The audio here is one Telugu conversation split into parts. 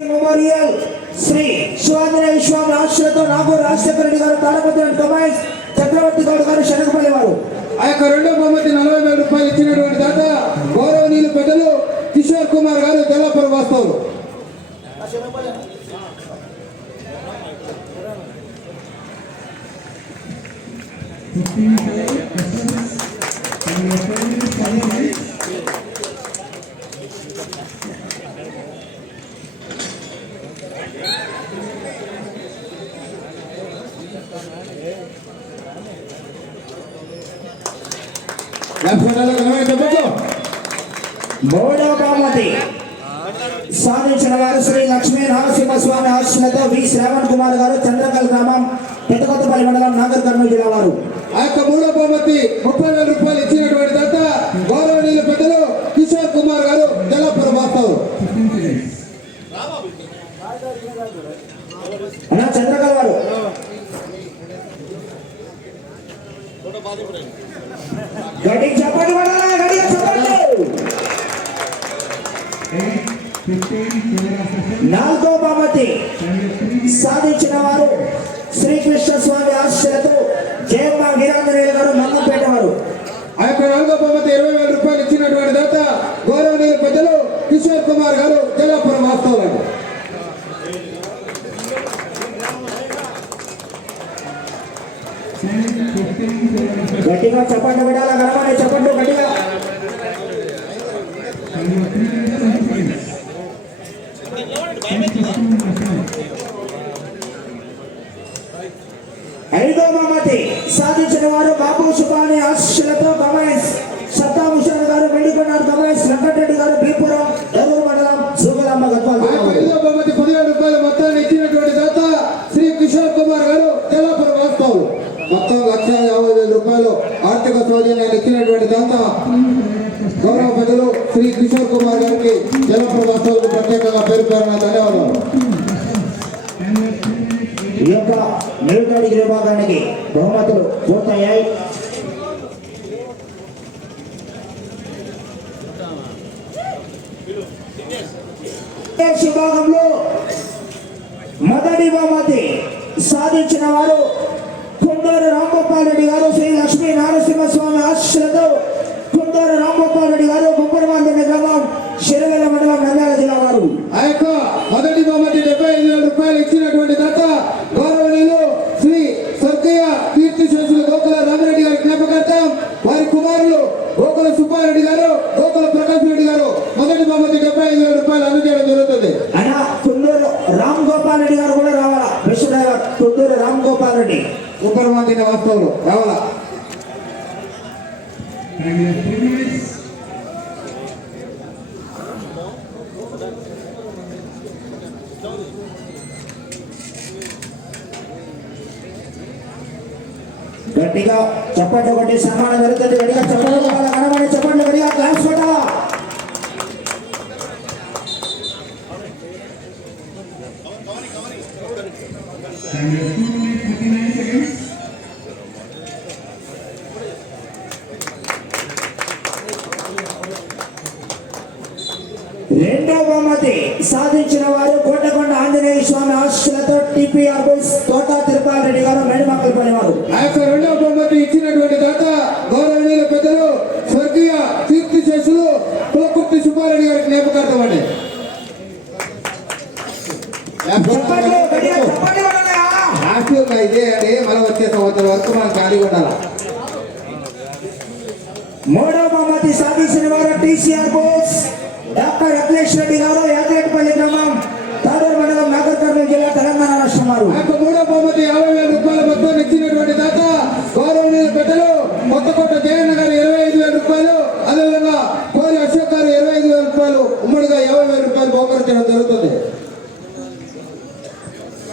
మెమోరియల్ శ్రీ శివాజీ స్వామి ఆశ్రతో నాగూర్ రాజశేఖర రెడ్డి గారు తాడపతి అండ్ కమాయిస్ చక్రవర్తి గౌడ్ గారు శనగపల్లి వారు ఆ యొక్క రెండో బహుమతి నలభై వేల రూపాయలు ఇచ్చినటువంటి దాత గౌరవనీయులు పెద్దలు కిషోర్ కుమార్ గారు తెల్లపురం వాస్తవులు. చెప్పచ్చు మూడవ బహుమతి సాధించిన వారు శ్రీ లక్ష్మీ నరసింహ స్వామి ఆశీలతో వి. శ్రవణ్ కుమార్ గారు చంద్రకల్ గ్రామం పెద్దకొత్తపల్లి మండలం నాగర్ కర్నూలు జిల్లా వారు. ఆ యొక్క మూడో బహుమతి ముప్పై వేల రూపాయలు ఇచ్చినటువంటి దాత గౌరవనీయులు పెద్దలు కిషోర్ కుమార్ గారు తెల్లపురం వాస్తవులు అన్నా చంద్రకల్ వారు. గడి చెప్పండి పడాలా గడి చెప్పండి. నాలుగో బహుమతి సాధించిన వారు శ్రీకృష్ణ స్వామి ఆశీలతో జయమ్మ వీరాంజనేయులు గారు మంగంపేట వారు. ఆ యొక్క నాలుగో బహుమతి ఇరవై వేల రూపాయలు ఇచ్చినటువంటి దాత గౌరవనీయులు పెద్దలు కిషోర్ కుమార్ గారు తెల్లపురం వాస్తవులు. గట్టిగా చెప్పండి విడాల గడపండి చెప్పండి గట్టిగా. ఐదో బహుమతి సాధించిన వారు బాబు సుబాని ఆశీస్సులతో గమేష్ దాత గౌరవ పెద్దలు శ్రీ కిషోర్ కుమార్ గారికి తెల్లపురం వాస్తవులకు ప్రత్యేకంగా పేరు పేరున ధన్యవాదాలు. ఈ యొక్క నిరుద్యోగి విభాగానికి బహుమతులు పూర్తయ్యాయి. విభాగంలో మొదటి బహుమతి సాధించిన వారు కుందూరు రాంగోపాల్ రెడ్డి గారు శ్రీ లక్ష్మీ నరసింహస్వామి ఆశీస్సులతో కుందూరు రాంగోపాల్ రెడ్డి గారు ముప్పరమాందని గ్రామం శిరవెల మండలం నంద్యాల జిల్లా వారు. ఆ యొక్క మొదటి బహుమతి డెబ్బై ఐదు వేల రూపాయలు ఇచ్చినటువంటి దాత గౌరవనీయులు శ్రీ స్వర్గీయ కీర్తి శేషులు గోకుల రామిరెడ్డి గారి జ్ఞాపకార్థం వారి కుమారులు గోకుల సుబ్బారెడ్డి గారు గోకుల ప్రకాష్ రెడ్డి గారు మొదటి బహుమతి డెబ్బై ఐదు వేల రూపాయలు అందజేయడం జరుగుతుంది. అన్న కుందూరు రామ్ గోపాల్ రెడ్డి గారు కూడా రావాలా? Best driver Kunduru Ram Gopal Reddy. ఉపరమందిన వాస్తవులు రావాలా? గట్టిగా చప్పట్లు కొట్టి సన్మానం జరుగుతుంది గట్టిగా చప్పట్లు కులకుర్తి సుబ్బారెడ్డి గారి జ్ఞాపకార్థం అండి. ఇదే మనం వచ్చే సంవత్సరం వరకు మనం ఖాళీగా ఉండాలి? మూడో బహుమతి సాధించిన వారు టీసీఆర్ బోస్ డాక్టర్ అఖిలేష్ రెడ్డి గారు యాదరెడ్డిపల్లి గ్రామం తాడూరు మండలం నాగర్ కర్నూలు జిల్లా తెలంగాణ రాష్ట్రం వారు. ఆ యొక్క మూడో బహుమతి యాభై వేల రూపాయల మొత్తం ఇచ్చినటువంటి దాత పెద్దలు కొత్తకోట జయన్న గారు ఇరవై ఐదు వేల రూపాయలు అదేవిధంగా కోరి అశోక్ గారు ఇరవై ఐదు వేల రూపాయలు ఉమ్మడిగా యాభై వేల రూపాయలు బహుకరించడం జరుగుతుంది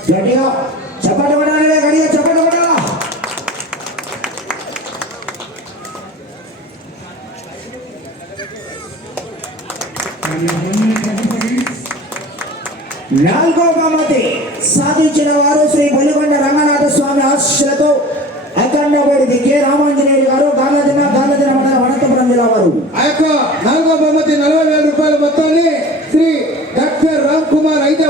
గట్టిగా చప్పట్లు కొట్టాలి గట్టిగా చప్పట్లు కొట్టాలా నాలుగో బహుమతి సాధించిన వారు శ్రీ బలికొండ రంగనాథ స్వామి ఆశీస్సులతో అఖండబడిది కె రామాంజనేయులు గారు గార్లదిన గార్లదిన మండలం అనంతపురం జిల్లా వారు ఆ యొక్క నాలుగో బహుమతి నలభై వేల రూపాయల మొత్తాన్ని శ్రీ డాక్టర్ రామ్ కుమార్ అయితే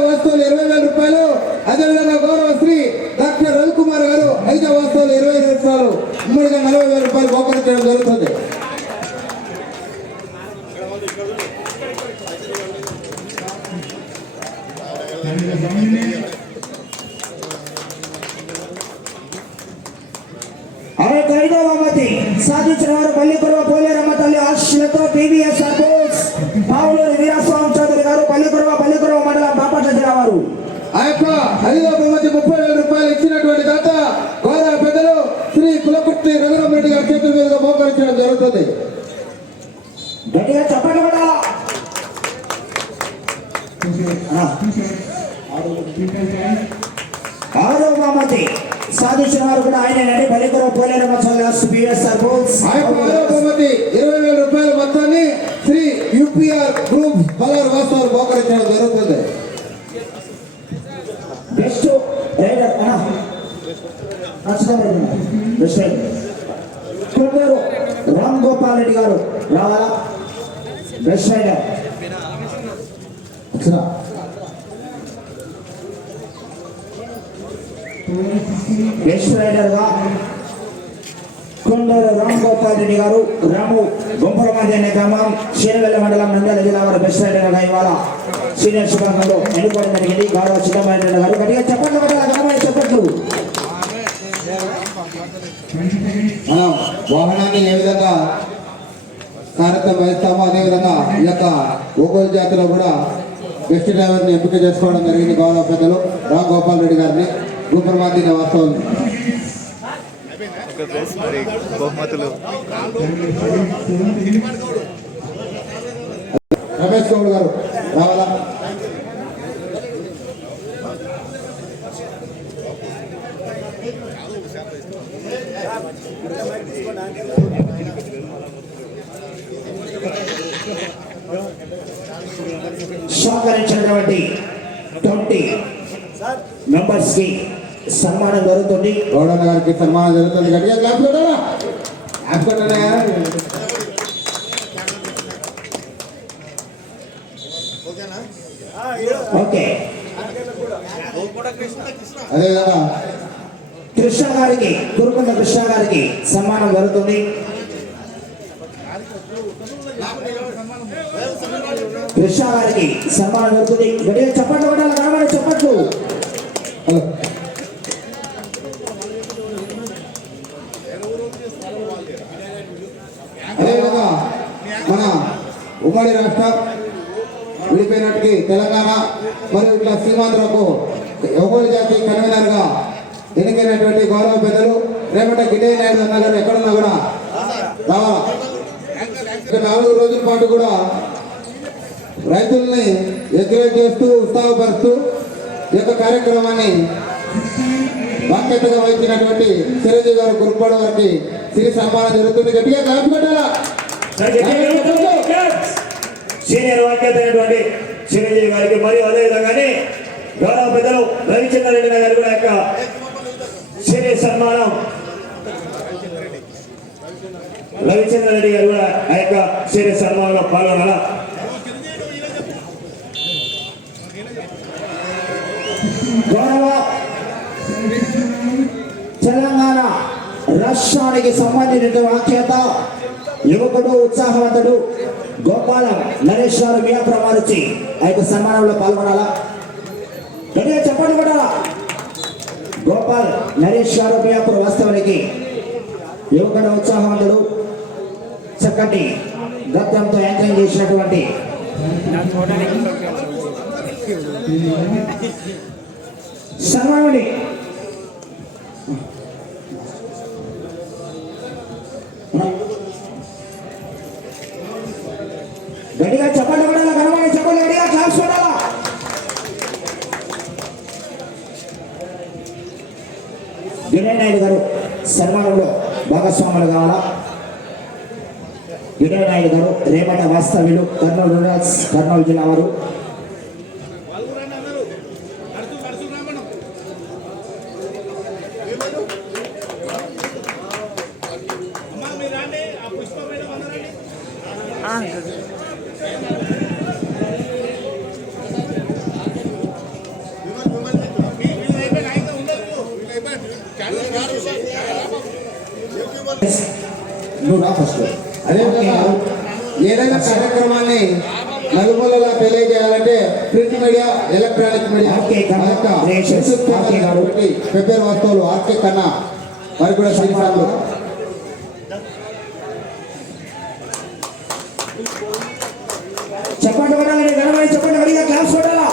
అరవై ఐదవ బహుమతి సాధించిన వారు పల్లికొరవ పోలేరమ్మ తల్లి ఆశీలతో టీవీఎస్ సర్పంచ్ పావులూరి వీరాస్వామి చౌదరి గారు పల్లికొరవ పల్లికొరవ మండలం బాపట్ల జిల్లా వారు ఆ యొక్క ఐదో బహుమతి ముప్పై వేల రూపాయలు ఇచ్చినటువంటి దాత గౌరవ పెద్దలు శ్రీ కులకుర్తి రఘురామరెడ్డి గారి చేతుల మీదుగా మోకరించడం జరుగుతుంది. గట్టిగా చెప్పండి కూడా. ఆరో బహుమతి. సాధించిన వారు కూడా ఆయనేనండి పల్లికొరవ పోలేరమ్మ తల్లి టీవీఎస్ సర్పంచ్ ఆ యొక్క ఆరో బహుమతి ఇరవై వేల రూపాయల మొత్తాన్ని శ్రీ యూపీఆర్ గ్రూప్ పలారు వాస్తవాలు మోకరించడం జరుగుతుంది బెస్ట్ రైడర్ అన్నా నచ్చుతారు బెస్ట్ రైడర్ కొందరు రామ్ గోపాల్ రెడ్డి గారు రావాలా బెస్ట్ రైడర్ వచ్చినా? బెస్ట్ రైడర్గా కొండూరు రామ్ గోపాల్ రెడ్డి గారు రాము బొంపలమాది అనే గ్రామం శీరవెల్ల మండలం నంద్యాల జిల్లా వారి బెస్ట్ రైడర్గా ఇవాళ సీనియర్ శుభాంగంలో ఎన్నుకోవడం జరిగింది. గౌరవ సిద్ధమైన గారు గట్టిగా చెప్పట్లు కొట్టాలి చెప్పట్లు మనం వాహనాన్ని ఏ విధంగా కార్యక్రమం వేస్తామో అదే విధంగా ఈ యొక్క ఒక్కొక్క జాతిలో కూడా బెస్ట్ డ్రైవర్ని ఎంపిక చేసుకోవడం జరిగింది గౌరవ పెద్దలు రామ్ గోపాల్ రెడ్డి గారిని. రూపర్మాంది వాస్తవం. ఒక ప్లేస్ మరి బహుమతులు. రమేష్ గౌడ్ గారు రావాలా? సహకరించినటువంటి ట్వంటీ నంబర్కి సన్మానం జరుగుతుంది. గౌడన్న గారికి సన్మానం జరుగుతుంది. గట్టిగా క్లాప్ కొట్టాలా? క్లాప్ కొట్టాలా? ఓకే. అదేవిధంగా కృష్ణ గారికి కురుకొండ కృష్ణ గారికి సన్మానం జరుగుతుంది. కృష్ణ గారికి సన్మానం జరుగుతుంది. గట్టిగా చప్పట్లు కొట్టాలి? రావాలి చప్పట్లు. హలో అదేవిధంగా మన ఉమ్మడి రాష్ట్రం విడిపోయినట్టుకి తెలంగాణ మరియు ఇట్లా సీమాంధ్రకు ఒంగోలు జాతి కన్వీనర్గా ఎన్నికైనటువంటి గౌరవ పెద్దలు రేపట గిడ్డయ్య నాయుడు అన్న గారు ఎక్కడున్నా కూడా రావాలా? నాలుగు రోజుల పాటు కూడా రైతుల్ని ఎగ్రేట్ చేస్తూ ఉత్సాహపరుస్తూ ఈ యొక్క కార్యక్రమాన్ని బాధ్యతగా వహించినటువంటి చిరంజీవి గారు గురుపాడు వారికి సిరి సన్మానం జరుగుతుంది. గట్టిగా కాపీ పెట్టాలా సీనియర్ వాక్యత అయినటువంటి చిరంజీవి గారికి మరియు అదేవిధంగానే గౌరవ పెద్దలు రవిచంద్ర రెడ్డి గారు కూడా యొక్క సీనియర్ సన్మానం. రవిచంద్ర రెడ్డి గారు కూడా ఆ యొక్క సీనియర్ సన్మానంలో పాల్గొనాలా? గౌరవ తెలంగాణ రాష్ట్రానికి సంబంధించిన వాక్యత యువకుడు ఉత్సాహవంతుడు గోపాలం నరేష్ గారు వ్యాపారం వారిచి ఆ యొక్క సన్మానంలో పాల్గొనాలా? గట్టిగా చెప్పండి కూడా. గోపాల్ నరేష్ గారు వ్యాపారం వాస్తవానికి యువకుడు ఉత్సాహవంతుడు చక్కటి గత్యంతో యాంకరింగ్ చేసినటువంటి సన్మానుడి నాయుడు గారు సన్మానంలో భాగస్వాములు కావాలా? వినయ్ నాయుడు గారు రేపట వాస్తవ్యులు కర్నూలు రూరల్స్ కర్నూలు జిల్లా వారు. ఫస్ట్ అదేవిధంగా ఏదైనా కార్యక్రమాన్ని నలుమూలలా తెలియజేయాలంటే print media electronic media Pebberu వస్తువులు ఆర్కే కన్నా మరి కూడా శ్రీశాలు చెప్పండి క్లాస్ కొట్టాలా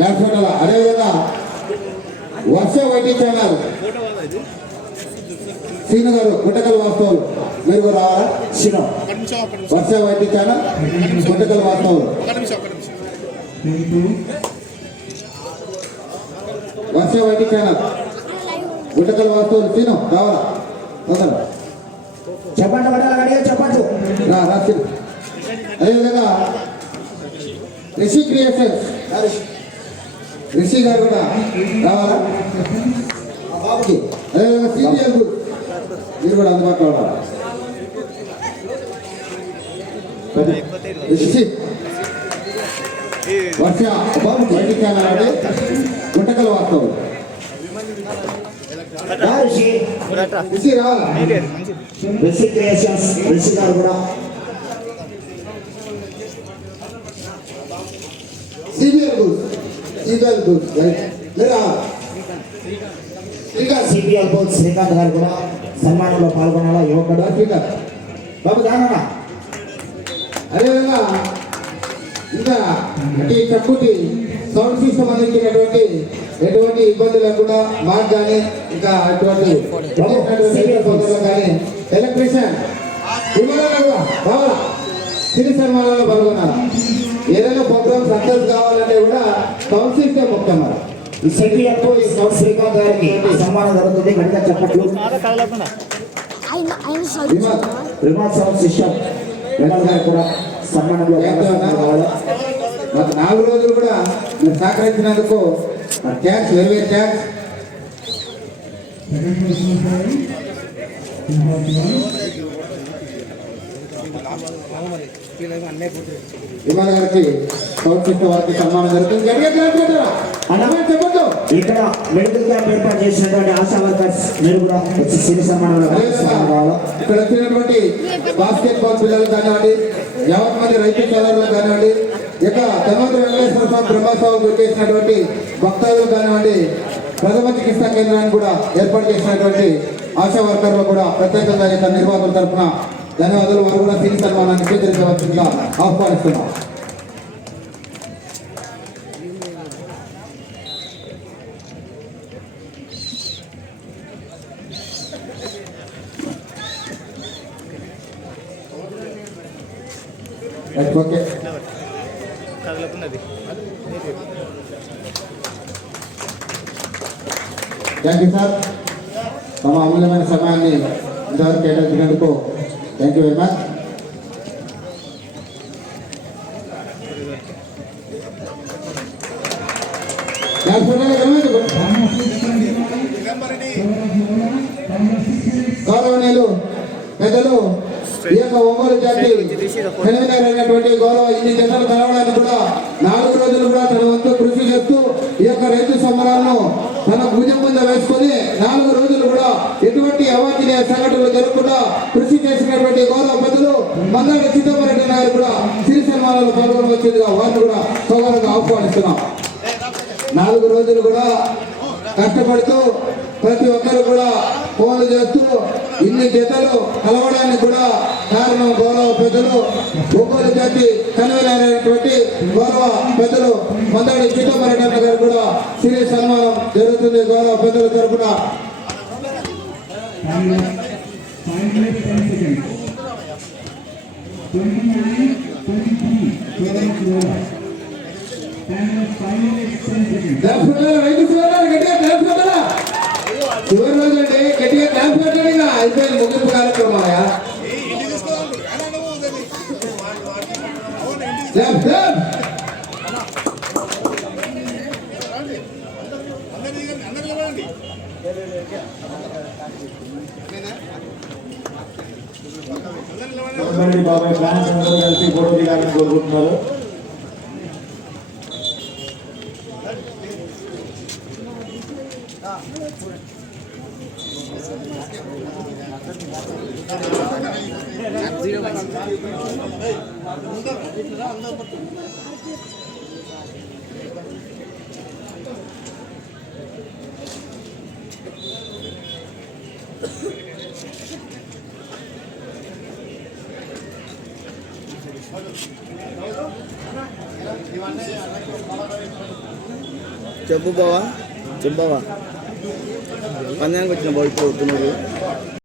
లేకపోతే అదేవిధంగా వర్ష వడ్డించారు సీను గారు గుట్టకల్ వాస్తవులు. మీరు కూడా రావాలా? శివ వర్ష వడ్డించాను గుట్టకల్ వాస్తవులు. వర్ష వడ్డించాను గుట్టకల్ వాస్తవులు. సీను రావాలా? తొందరగా. చెప్పండి కొట్టాలి గడిగా చెప్పండి. రా రాసి అదేవిధంగా రిషి క్రియేషన్స్. రిషి గారు కూడా రావాలా? అదేవిధంగా సిపిఎల్ మీరు కూడా అందుబాటులో ఈ వర్ష బాబు బయటికి వెళ్ళాలంటే గుంటకల్ వాస్తవం సిబిఎల్ సిబిఎల్ బోత్ శ్రీకాంత్ గారు కూడా. సన్మానంలో పాల్గొనాలా యువకుడు? స్పీకర్ బాబు దానన్నా అదేవిధంగా ఇంకా ఈ కక్కుటి సౌండ్ సిస్టమ్ అందించినటువంటి ఎటువంటి ఇబ్బంది లేకుండా మాకు కానీ ఇంకా అటువంటి సోదరులు కానీ ఎలక్ట్రీషియన్ సిరి సన్మానాల్లో పాల్గొనాలి? ఏదైనా ప్రోగ్రామ్ సక్సెస్ కావాలంటే కూడా సౌండ్ సిస్టమ్ ముఖ్యం మరి. సిపిఎల్ బోత్ శ్రీకాంత్ గారికి సన్మానం జరుగుతుంది. గడిగా చెప్పట్లు రిమోట్ సౌండ్ సిస్టమ్ వెనల్ గారు కూడా సన్మానంలో మాకు నాలుగు రోజులు కూడా మీరు సహకరించినందుకు థ్యాంక్స్ వెరీ వెరీ థ్యాంక్స్. గారికి వారికి సన్మానం జరుగుతుంది. ఇక్కడ మెడికల్ క్యాంప్ ఏర్పాటు చేసినటువంటి ఆశా వర్కర్స్ మీరు కూడా సిరి. సన్మానంలో ఇక్కడ వచ్చినటువంటి బాస్కెట్ బాల్ పిల్లలు కానివ్వండి యావత్ మంది రైతు సోదరులు కానివ్వండి ఇక ధన్వంతరి వెంకటేశ్వర స్వామి బ్రహ్మోత్సవం భక్తాదులు కానివ్వండి ప్రథమ చికిత్సా కేంద్రాన్ని కూడా ఏర్పాటు చేసినటువంటి ఆశా వర్కర్లు కూడా ప్రత్యేకంగా ఇక నిర్వాహకుల తరఫున ధన్యవాదాలు. వారు కూడా సినీ సన్మానాన్ని స్వీకరించవలసిందిగా ఆహ్వానిస్తున్నాం. ఓకే. Thank you sir. తమ అమూల్యమైన సమయాన్ని ఇంతవరకు కేటాయించినందుకు థ్యాంక్ యూ వెరీ మచ్ గౌరవనీయులు పెద్దలు ఈ యొక్క ఒంగోలు జాతి కన్వీనర్ అయినటువంటి గౌరవ ఇన్ని జతలు కలవడానికి కూడా నాలుగు రోజులు కూడా తన వంతు కృషి చేస్తూ ఈ యొక్క రైతు సంబరాలను తన భుజం మీద వేసుకొని నాలుగు రోజులు కూడా ఎటువంటి అవాంఛనీయ సంఘటనలు జరగకుండా కృషి చేసినటువంటి గౌరవ పెద్దలు మందాడ సీతామరెడ్డి నాయుడు కూడా సిరి సన్మానాలు పాల్గొనవచ్చిందిగా వారిని కూడా సౌకర్యంగా ఆహ్వానిస్తున్నాం. నాలుగు రోజులు కూడా కష్టపడుతూ ప్రతి ఒక్కరు కూడా ఫోన్లు చేస్తూ ఇన్ని జతలు కలవడానికి కూడా కారణం గౌరవ పెద్దలు ఒంగోలు జాతి కనువైనటువంటి గౌరవ పెద్దలు మొదటి సీతామరెడ్డి గారు కూడా సిరి సన్మానం జరుగుతుంది గౌరవ పెద్దల తరపున రైతు సోదరులు గట్టిగా క్లాప్స్ కొట్టాలా? చివరి రోజు అంటే గట్టిగా క్లాప్స్ కొట్టండి ఇంకా అయిపోయింది ముగింపు కార్యక్రమాయా క్లాప్ క్లాప్ మరి బాబాయ్ ఫ్యాన్స్ అందరూ కలిసి ఫోటో దిగాలని కోరుకుంటున్నారు థ్యాంక్ చెప్పు బావా. చెప్పు బావా. పందానికి వచ్చిన బాబు ఇప్పుడు వస్తున్నారు